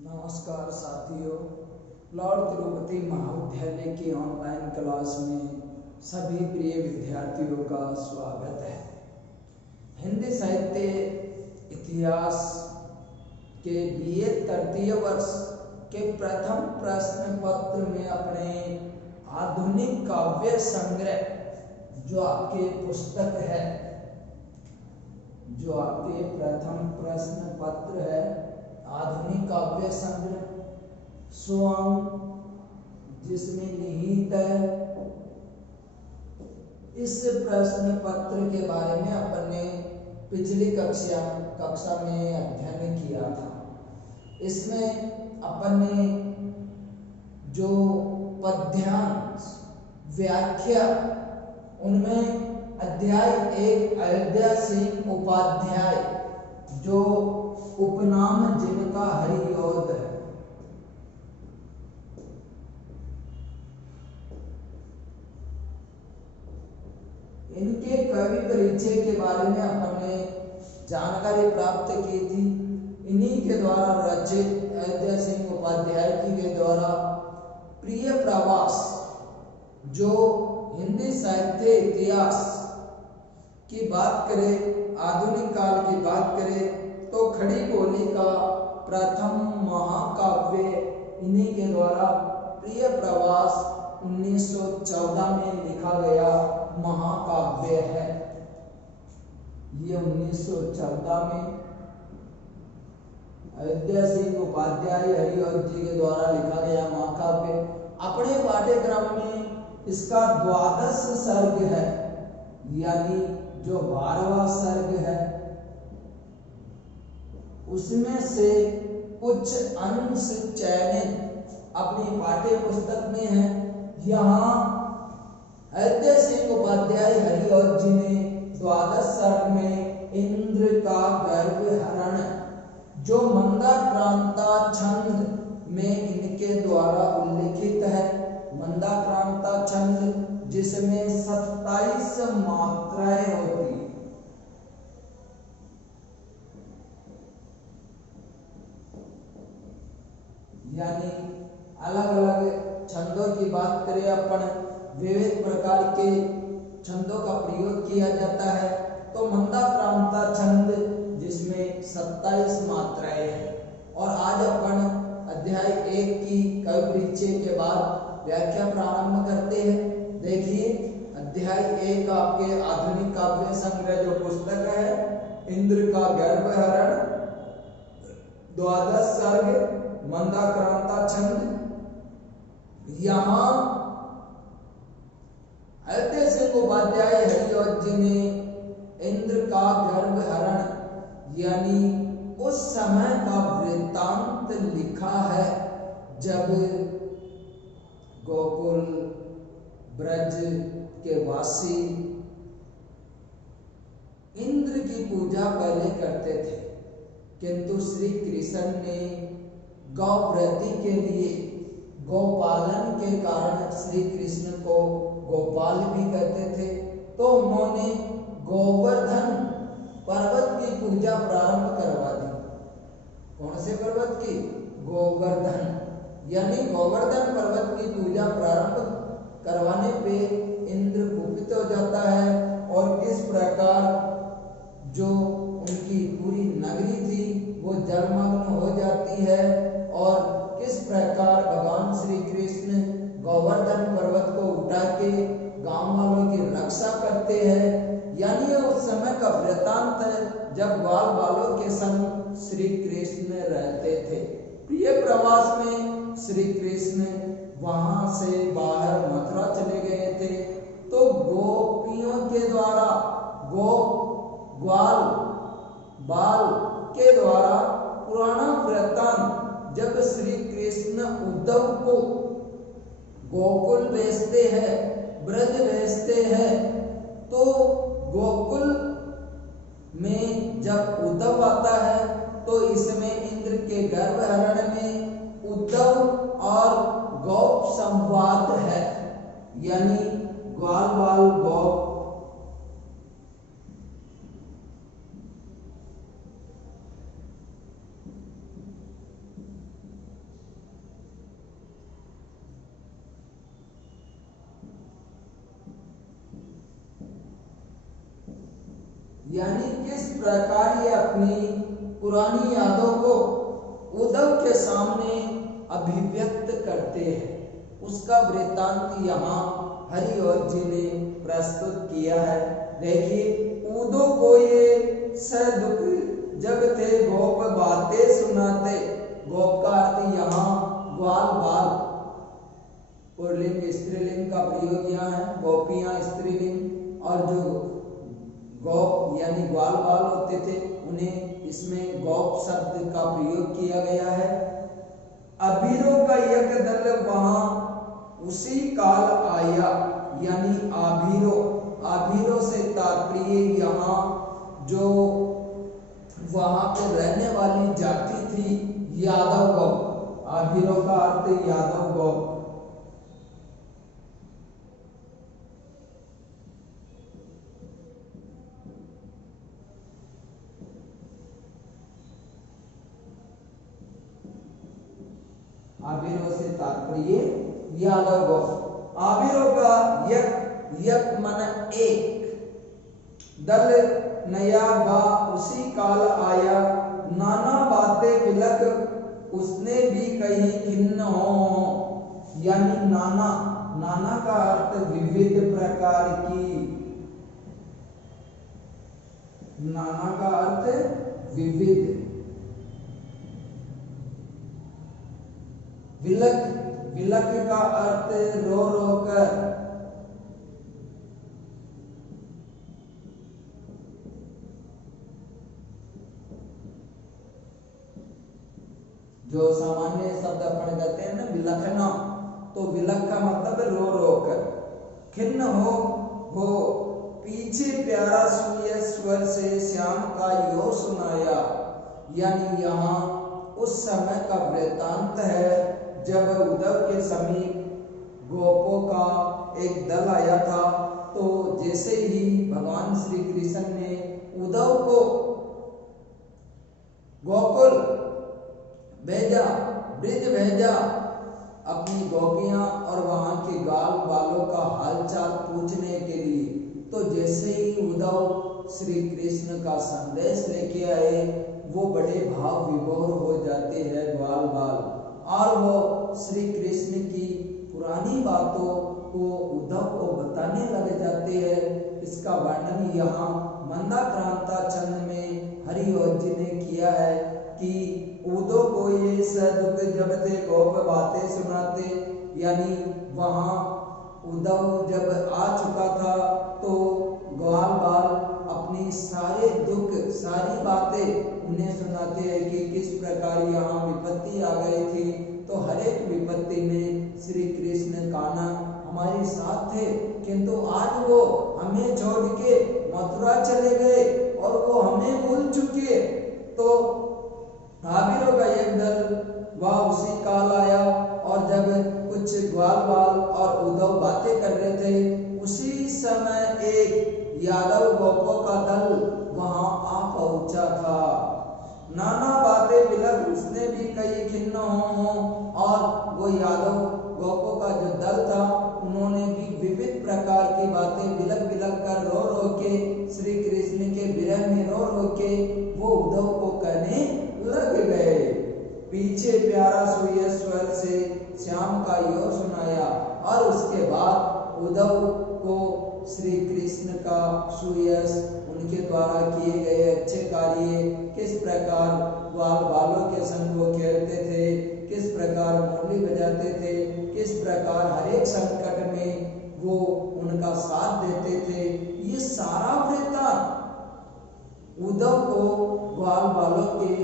नमस्कार साथियों, लॉर्ड तिरुपति महाविद्यालय की ऑनलाइन क्लास में सभी प्रिय विद्यार्थियों का स्वागत है। हिंदी साहित्य इतिहास के बीए तृतीय वर्ष के प्रथम प्रश्न पत्र में अपने आधुनिक काव्य संग्रह जो आपके पुस्तक है, जो आपके प्रथम प्रश्न पत्र है आधुनिक काव्य संग्रह स्वयं जिसमें निहित है, इस प्रश्न पत्र के बारे में अपन ने पिछली कक्षा में अध्ययन किया था। इसमें अपन ने जो पद्यांश व्याख्या उनमें अध्याय 1 अयोध्या सिंह उपाध्याय जो उपनाम जिनका हरियोध है, इनके कवि परिचय के बारे में अपन ने जानकारी प्राप्त की थी। इन्हीं के द्वारा रचित अयोध्या सिंह उपाध्याय जी के द्वारा प्रिय प्रवास जो हिंदी साहित्य इतिहास की बात करें, आधुनिक काल की बात करें तो खड़ी बोली का प्रथम महाकाव्य इन्हीं के द्वारा प्रिय प्रवास 1914 में लिखा गया महाकाव्य है। ये 1914 में अयोध्या सिंह उपाध्याय हरियोध जी के द्वारा लिखा गया महाकाव्य। अपने पाठ्यक्रम में इसका 12 सर्ग है, यानी जो 12वां सर्ग है उसमें से कुछ अंश चयनित अपनी पाठ्य पुस्तक में है। यहाँ अयोध्या सिंह उपाध्याय हरियोध जी ने 12 सर्ग में इंद्र का गर्भ हरण जो मंदाक्रांता छंद में इनके द्वारा उल्लिखित है। मंदाक्रांता छंद जिसमें 27 मात्राएं होती, यानी अलग अलग छंदों की बात करें अपन, विविध प्रकार के छंदों का प्रयोग किया जाता है। तो मंदाक्रांता छंद जिसमें 27 मात्राएं हैं। और आज अपन अध्याय 1 की कवि परिचय के बाद व्याख्या प्रारंभ करते हैं। देखिए अध्याय 1 आपके आधुनिक काव्य संग्रह जो पुस्तक है, इंद्र का गर्भ हरण 12 सर्ग मंदाक्रांता छंद। यहाँ अयोध्या सिंह उपाध्याय हरियोध जी ने इंद्र का गर्भ हरण यानी उस समय का वृत्तांत लिखा है जब गोकुल ब्रज के वासी इंद्र की पूजा पहले करते थे, किंतु श्री कृष्ण ने गौव्रती के लिए गोपालन के कारण श्री कृष्ण को गोपाल भी कहते थे। तो उन्होंने गोवर्धन पर्वत की पूजा प्रारंभ करवा दी। कौन से पर्वत की? गोवर्धन, यानी गोवर्धन पर्वत की पूजा प्रारंभ करवाने पे इंद्र कुपित हो जाता है और किस प्रकार जो उनकी पूरी नगरी थी वो जलमग्न हो जाती है और किस प्रकार भगवान श्री कृष्ण गोवर्धन पर्वत को उठा के गांव वालों की रक्षा करते हैं। यानी उस समय का वृत्तांत है जब ग्वाल बालों के संग श्री कृष्ण रहते थे। प्रिय प्रवास में श्री कृष्ण वहां से बाहर मथुरा चले गए थे। तो गोपियों के द्वारा ग्वाल बाल के द्वारा पुराना वृत्तांत जब श्री कृष्ण उद्धव को गोकुल भेजते हैं, ब्रज भेजते हैं, तो गोकुल में जब उद्धव आता है तो इसमें इंद्र के गर्भ हरण में उद्धव और गौप संवाद है, यानी ग्वाल बाल गौप यानी किस प्रकार ये अपनी पुरानी यादों को उद्धव के सामने अभिव्यक्त करते हैं, उसका वृत्तांत यहाँ हरिऔध जी ने प्रस्तुत किया है। देखिए, उद्धव को ये सदुख जब थे गोप बातें सुनाते। गोप का अर्थ यहाँ ग्वाल बाल, पुल्लिंग स्त्रीलिंग का प्रयोग यहाँ है, गोपियां स्त्रीलिंग, और जो गोप यानी ग्वाल बाल होते थे उन्हें इसमें गोप शब्द का प्रयोग किया गया है। अबीरों का एक दल वहां उसी काल आया, यानी आभीरों से तात्पर्य यहाँ जो वहां पे रहने वाली जाति थी यादव गौ। आभीरों का अर्थ यादव गौ। आभीरों से तात्पर्य यादव गौ। आभीरों का यक मन एक, दल नया बा उसी काल आया, नाना बातें बिलक उसने भी कही खिन्न हो। यानी नाना का अर्थ विविध प्रकार की, नाना का अर्थ विविध, विलक का अर्थ रो रो कर, जो सामान्य शब्द अपन कहते हैं ना विलखना, तो विलक का मतलब रो रो कर। खिन्न हो पीछे प्यारा सूर्य स्वर से श्याम का यो सुनाया। यानी यहाँ उस समय का वृत्तांत है जब उद्धव के समीप गोपों का एक दल आया था। तो जैसे ही भगवान श्री कृष्ण ने उद्धव को गोकुल भेजा, ब्रिज भेजा अपनी गोपियां और वहां के गाल बालों का हालचाल पूछने के लिए, तो जैसे ही उद्धव श्री कृष्ण का संदेश लेके आए, वो बड़े भाव विभोर हो जाते हैं ग्वाल बाल, और वो श्री कृष्ण की पुरानी बातों को उद्धव को बताने लग जाते हैं। इसका वर्णन यहाँ मंदाक्रांता छंद में हरिऔध जी ने किया है कि उद्धव को ये सदुख जब थे गोप बातें सुनाते। यानी वहां उद्धव जब आ चुका था तो ग्वाल बाल अपनी सारे दुख सारी बातें उन्हें सुनाते हैं कि किस प्रकार यहाँ विपत्ति आ गई थी। तो हर एक विपत्ति में श्री कृष्ण कान्हा हमारे साथ थे, किंतु आज वो हमें छोड़ के मथुरा चले गए और वो हमें भूल चुके। तो आभीरों का एक दल वह उसी काल आया, और जब कुछ ग्वाल बाल और उद्धव बातें कर रहे थे, उसी समय एक यादव गोपों का दल वहां आ पहुंचा था। नाना बातें बिलक उसने भी कई खिन्न हो, और वो यादव गोपों का जो दल था उन्होंने भी विविध प्रकार की बातें बिलक बिलक कर रो रो के श्री कृष्ण के विरह में रो रो के वो उद्धव को कहने लग गए। पीछे प्यारा सूर्य स्वर से श्याम का यो सुनाया, और उसके बाद उद्धव को श्री कृष्ण का सुयश उनके द्वारा किए गए अच्छे कार्य, किस प्रकार ग्वाल बालों के संग वो खेलते थे, किस प्रकार मुरली बजाते थे, किस प्रकार हर एक संकट में वो उनका साथ देते थे, ये सारा वृत्तांत उद्धव को ग्वाल बालों के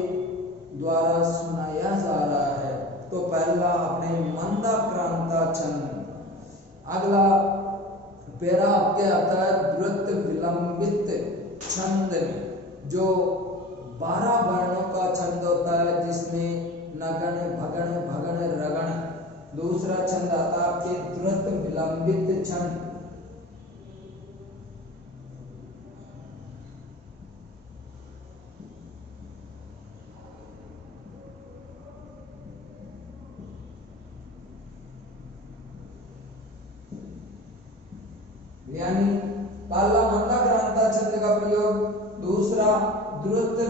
द्वारा सुनाया जा रहा है। तो पहला अपने मंदाक्रांता छंद। अगला पैरा आपके आता है द्रुत विलंबित छंद में, जो 12 वर्णों का छंद होता है, जिसमें नगण भगण भगण रगण। दूसरा छंद आता है आपके द्रुत विलंबित छंद। यानी पहला मंदाक्रांता छंद का प्रयोग,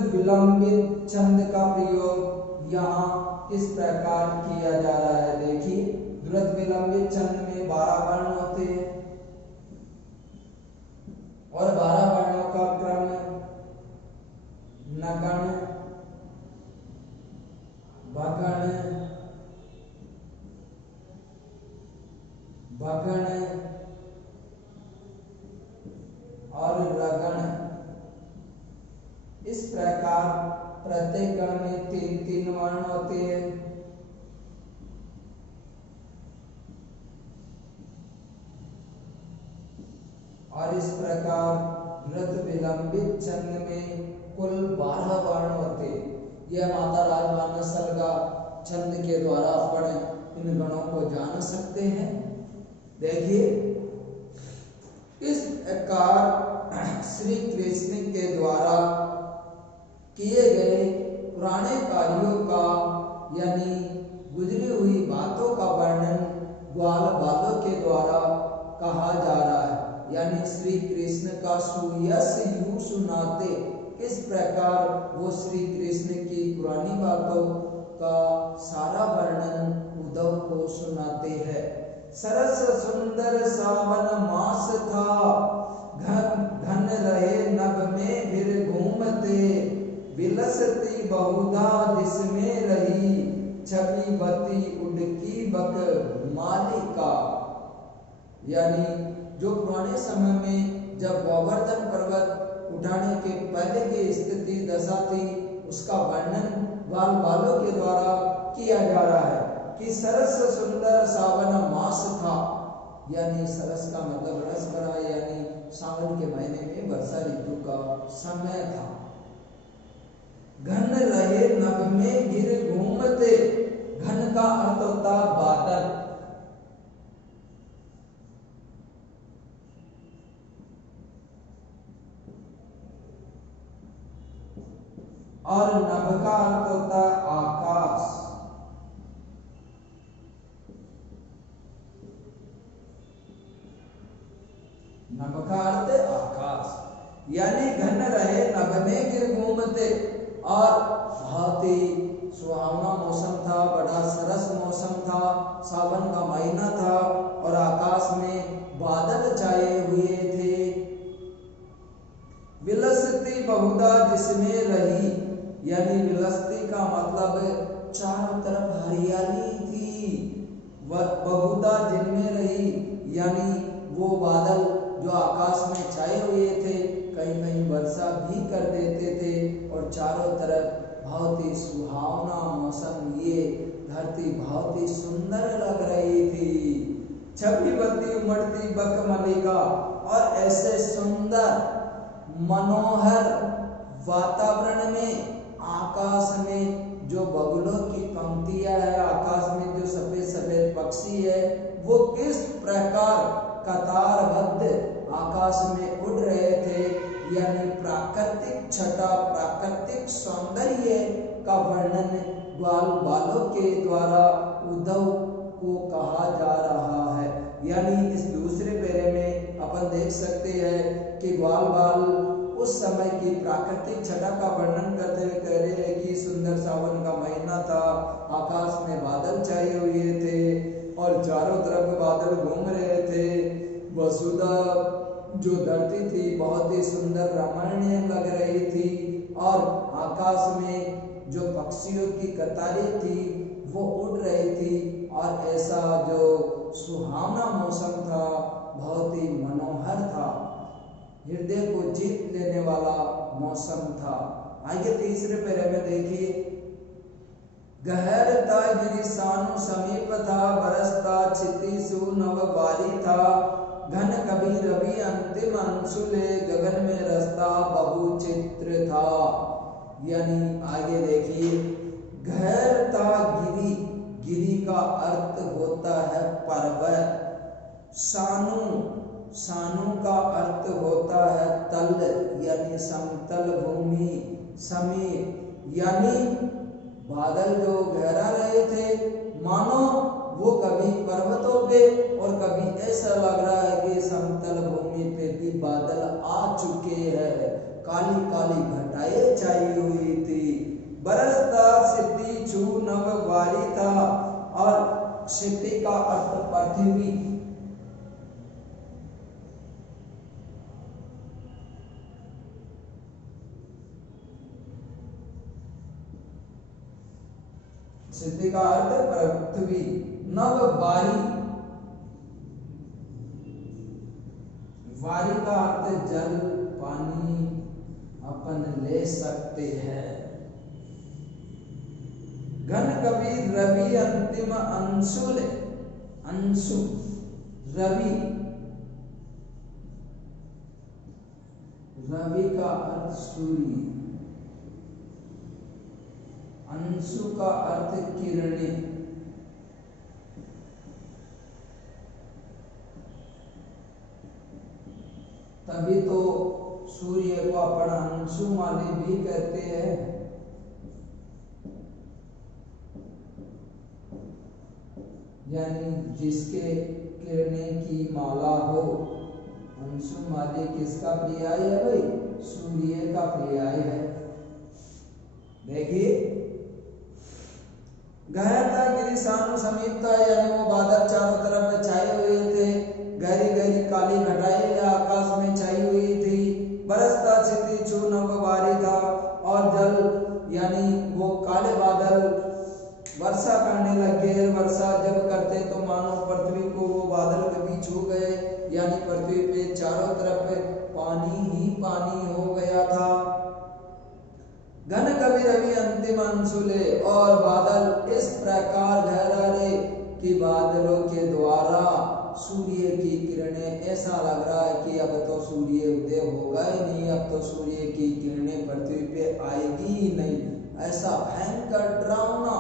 विलंबित छंद का प्रयोग यहाँ इस प्रकार किया जा रहा है। देखिए, द्रुत विलंबित छंद में 12 वर्ण होते हैं और 12 वर्णों का क्रम नगण, भगण, भगण और रगण, इस प्रकार प्रत्येक गण में 3-3 वर्ण होते हैं। और इस प्रकार द्रुत विलंबित छंद में कुल 12 वर्ण होते हैं। यह माता राजमानस सर्गा छंद के द्वारा अपन इन गणों को जान सकते हैं। देखिए, इस प्रकार श्री कृष्ण के द्वारा किए गए पुराने कार्यों का यानी गुजरी हुई बातों का वर्णन ग्वाल बालों के द्वारा कहा जा रहा है। यानी श्री कृष्ण का सुयश यूं सुनाते, इस प्रकार वो श्री कृष्ण की पुरानी बातों का सारा वर्णन उद्धव को सुनाते हैं। सरस सुंदर सावन मास था, घन रहे नभ में फिर घूमते, विलसती बहुधा जिसमें रही, छवि बती उड़की बक मालिका। यानी जो पुराने समय में जब गोवर्धन पर्वत उठाने के पहले की स्थिति दशा थी, उसका वर्णन ग्वाल बालों के द्वारा किया जा रहा है कि सरस सुंदर सावन मास था। यानी सरस का मतलब रस भरा, यानी सावन के महीने में वर्षा ऋतु का समय था। घन रहे नभ में गिर घूमते, घन का अर्थ होता बादल, और नभ का अर्थ होता है आकाश। नभ का अर्थ है आकाश, यानी घन रहे नभ में गिर घूमते, और बहुत ही सुहावना मौसम था, बड़ा सरस मौसम था, सावन का महीना था और आकाश में बादल छाए हुए थे। विलसती बहुधा जिसमें रही, यानी विलसती का मतलब चारों तरफ हरियाली थी, बहुधा जिनमें रही, यानी वो बादल जो आकाश में छाए हुए थे कहीं कहीं वर्षा भी कर देते थे और चारों तरफ बहुत ही सुहावना मौसम, ये धरती बहुत ही सुंदर लग रही थी। छवि बत्ती उमड़ती बक मलिका, और ऐसे सुंदर मनोहर वातावरण में आकाश में जो बगुलों की पंक्तियां है, आकाश में जो सफेद सफेद पक्षी है, वो किस प्रकार कतारबद्ध आकाश में उड़ रहे थे। यानी प्राकृतिक छटा, प्राकृतिक सौंदर्य का वर्णन ग्वाल बालों के द्वारा उद्धव को कहा जा रहा है। यानी इस दूसरे पेरे में अपन देख सकते हैं कि ग्वाल बाल उस समय की प्राकृतिक छटा का वर्णन करते हुए कह रहे हैं कि सुंदर सावन का महीना था, आकाश में बादल छाए हुए थे और चारों तरफ बादल घूम रहे थे। वसुधा जो धरती थी बहुत ही सुंदर रमणीय लग रही थी और आकाश में जो पक्षियों की कतारें थी वो उड़ रही थी और ऐसा जो सुहावना मौसम था बहुत ही मनोहर था, हृदय को जीत लेने वाला मौसम था। आइए तीसरे पैरे में देखिए, गहरता गिरी सानु समीप था, बरसता छिति सु नव बारी था, घन कभी रवि अंतिम अंशुले, गगन में रस्ता बहु चित्र था। यानी आगे देखिए, गहरता गिरी, गिरी का अर्थ होता है पर्वत, सानु, सानु का अर्थ होता है तल यानी समतल भूमि, समीप यानी बादल जो गहरा रहे थे मानो वो कभी पर्वतों पे और कभी ऐसा लग रहा है कि समतल भूमि पे भी बादल आ चुके हैं। काली काली घटाएं छाई हुई थी। बरसता सिद्धि छू नभ वारी था, और सिद्धि का अर्थ पृथ्वी। सिद्धि का अर्थ पृथ्वी, नभ वारी, वारी का अर्थ जल पानी अपन ले सकते हैं। घन कबीर रवि अंतिम अंशुल, अंशु रवि, रवि का अर्थ सूर्य, अंशु का अर्थ किरणें। तभी तो सूर्य को अपन अंशुमाली भी कहते हैं। यानी जिसके किरणें की माला हो। अंशुमाली किसका पर्याय है भाई? सूर्य का पर्याय है। देखिए, गहरता गिरी सानु समीप था, यानी वो बादल चारों तरफ में छाए हुए थे। गहरी गहरी काली घटाएं आकाश में छाई हुई थी। बरसता सिद्धि छू नभ वारी था, और जल यानी वो काले बादल वर्षा करने लगे। वर्षा जब करते तो मानो पृथ्वी को वो बादल कभी छू गए, यानी पृथ्वी पे चारों तरफ पानी ही पानी हो गया था। घन कवि रवि अंतिम अंशुले, और बादल इस प्रकार गहरा रे कि बादलों के द्वारा सूर्य की किरणें, ऐसा लग रहा है कि अब तो सूर्य उदय होगा ही नहीं, अब तो सूर्य की किरणें पृथ्वी पे आएगी ही नहीं। ऐसा भयंकर डरावना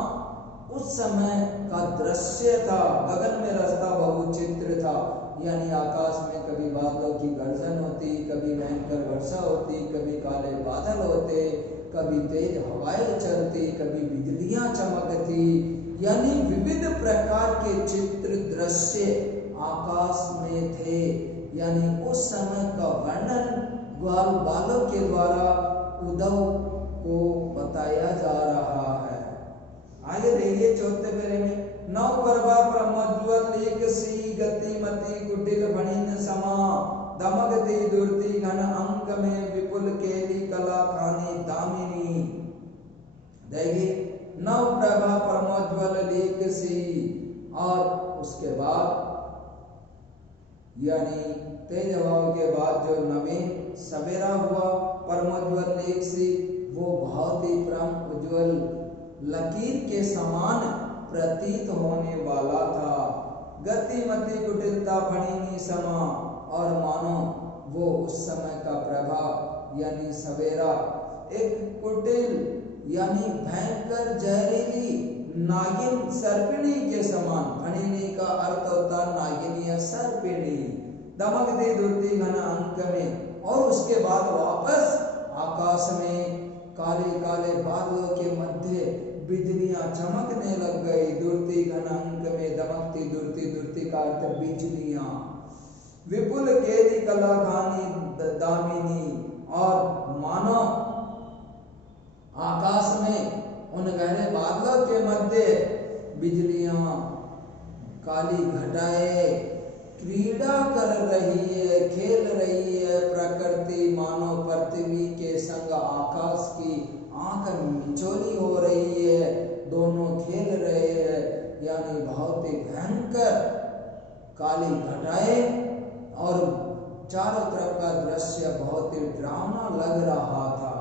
उस समय का दृश्य था। गगन में रास्ता बहुचित्र था, यानी आकाश में कभी बादलों की गर्जन होती, कभी भयंकर वर्षा होती, कभी काले बादल होते, कभी तेज हवाएं चलती, कभी बिजलियां चमकती, यानी विविध प्रकार के चित्र दृश्य आकाश में थे। यानी उस समय का वर्णन ग्वाल बालों के द्वारा उद्धव को बताया जा रहा है। आगे देखिए चौथे पेरे में, नौ प्रभा प्रमोज्वल एक सी गति मति कुटिल भणिन समा, दमकती दुर्ति घन अंक में विपुल केली कला खानी दामिनी। देखिए, नव प्रभा प्रमोज्वल लेख सी, और उसके बाद यानी तेज हवाओं के बाद जो नवीन सवेरा हुआ, परमोज्वल लेख सी, वो बहुत ही परम उज्जवल लकीर के समान प्रतीत होने वाला था। गति मति कुटिलता फणिनी समा, और मानो वो उस समय का प्रभाव यानी सवेरा एक कुटिल यानी भयंकर जहरीली नागिन सर्पिणी के समान। फणिनी का अर्थ होता नागिन या सर्पिणी। दमकती दुर्ति घन अंक में, और उसके बाद वापस आकाश में काले काले बादलों के मध्य बिजलियां चमकने लग गई। दुर्ति घन अंक में, दमकती दुर्ति, दुर्ति का अर्थ बिजलियां। विपुल केली कला खानी दामिनी, और मानो आकाश में उन गहरे बादलों के मध्य बिजलियां, काली घटाएं क्रीड़ा कर रही है, खेल रही है। प्रकृति मानो पृथ्वी के संग आकाश की आंख मिचौली हो रही है, दोनों खेल रहे हैं। यानी बहुत ही भयंकर काली घटाएं, और चारों तरफ का दृश्य बहुत ही डरावना लग रहा था।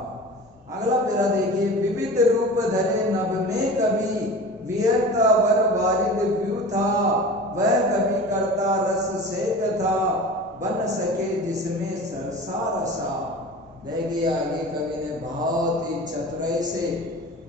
अगला पेरा देखिए, विविध रूप धरे नभ में कभी, विहरता वर बारिद व्यू था, वह कभी करता रस सेक था, बन सके जिसमें सरसा रसा। देखिए, आगे कवि ने बहुत ही चतुराई से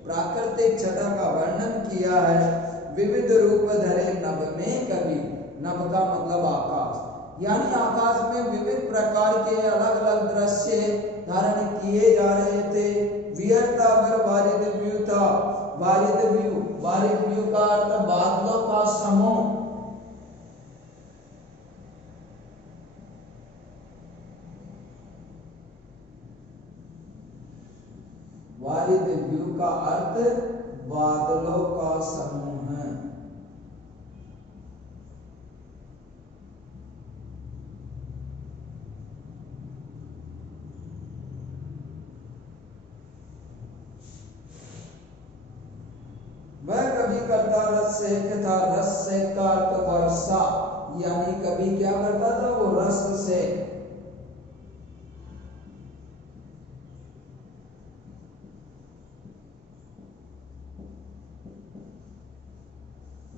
प्राकृतिक छटा का वर्णन किया है। विविध रूप धरे नभ में कभी, नभ का मतलब आकाश, यानी आकाश में विविध प्रकार के अलग अलग दृश्य धारण किए जा रहे थे। विहरता वर बारिद व्यू था, बारिद व्यू, बारिद व्यू का अर्थ बादलों का समूह। व्यू का अर्थ बादलों का समूह है। वह कभी करता रस सेक था। रस सेक का अर्थ वर्षा, यानी कभी क्या करता था वो रस से।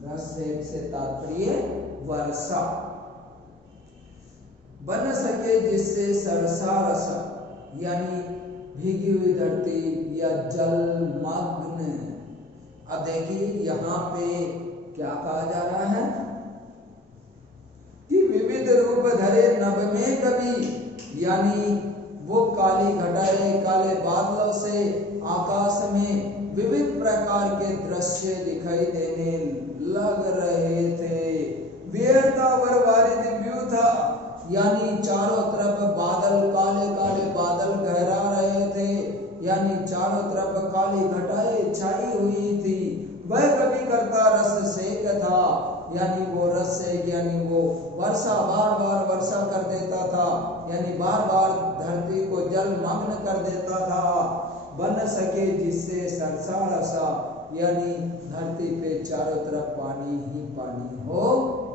रस सेक से तात्पर्य वर्षा। बन सके जिससे सरसा रस, यानी भीगी हुई धरती या जलमग्न। अब देखिए यहाँ पे क्या कहा जा रहा है कि विविध रूप धरे नभ में कभी, यानी वो काली घटाएं काले बादलों से आकाश में विविध प्रकार के दृश्य दिखाई देने लग रहे थे। वीरता वर वारिद व्यू था, यानी चारों तरफ बादल काले काले बादल गहरा रहे थे, यानी चारों तरफ काली घटाएं छाई हुई थी। वह कभी करता रस सेक था, यानी वो रस सेक, यानी वो वर्षा बार बार वर्षा कर देता था, यानी बार बार धरती को जलमग्न कर देता था। बन सके जिससे सरसा रसा, यानी धरती पे चारों तरफ पानी ही पानी हो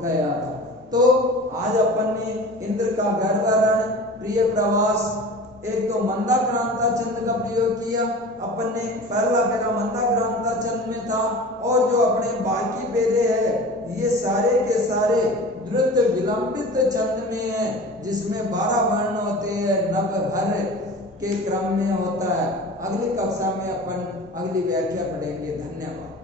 गया था। तो आज अपन ने इंद्र का गर्वरण, प्रिय प्रवास, एक तो मंदाक्रांता छंद का प्रयोग किया। अपन ने पहला फेरा मंदाक्रांता छंद में था, और जो अपने बाकी फेरे हैं ये सारे के सारे द्रुत विलंबित छंद में है, जिसमें 12 वर्ण होते हैं, नभ भर के क्रम में होता है। अगली कक्षा में अपन अगली व्याख्या पढ़ेंगे। धन्यवाद।